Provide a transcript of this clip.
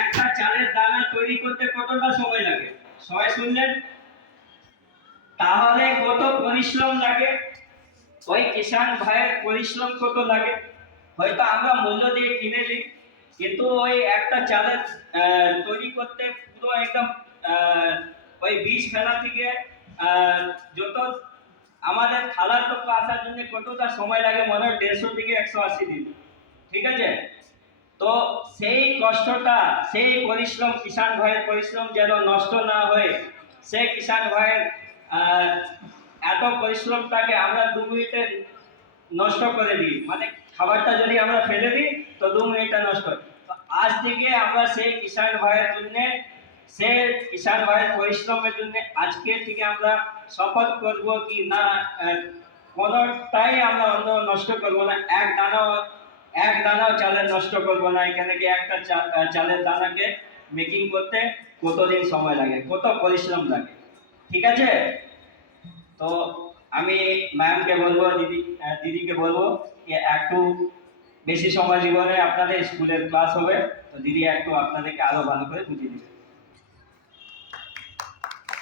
একটা চালের দানা তৈরি করতে কতটা সময় লাগে সবাই শুনলেন? তাহলে কত পরিশ্রম লাগে? ওই কিষান ভাইয়ের পরিশ্রম কত লাগে? হয়তো আমরা মূল্য দিয়ে কিনে নিই, কিন্তু ওই একটা চালের তৈরি করতে পুরো একদম ওই বীজ ফেলা থেকে যত আমাদের থালার তক আসার জন্য কতটা সময় লাগে, মনে হয় 150 থেকে 180 দিন। ঠিক আছে? তো সেই কষ্টটা, সেই পরিশ্রম, কিষান ভাইয়ের পরিশ্রম যেন নষ্ট না হয়, সেই কিষান ভাইয়ের এত পরিশ্রমটাকে আমরা 2 মিনিটে নষ্ট করে দিই, মানে খাবারটা যদি আমরা ফেলে দিই তো 2 মিনিটে নষ্ট হয়। তো আজ থেকে আমরা সেই কিষান ভাইয়ের জন্য, সেই কিষান ভাইয়ের পরিশ্রমের জন্য আজকে থেকে আমরা শপথ করব কি না, কোনোটাই আমরা অন্য নষ্ট করব না, এক দানাও চালের নষ্ট করব না। এখানে কি একটা চালের দানাকে মেকিং করতে কতদিন সময় লাগে, কত পরিশ্রম লাগে। ঠিক আছে? তো আমি ম্যামকে বলবো, দিদিকে বলবো যে একটু বেশি সময় জীবনে আপনাদের স্কুলের ক্লাস হবে, তো দিদি একটু আপনাদেরকে আরো ভালো করে বুঝিয়ে দিবে।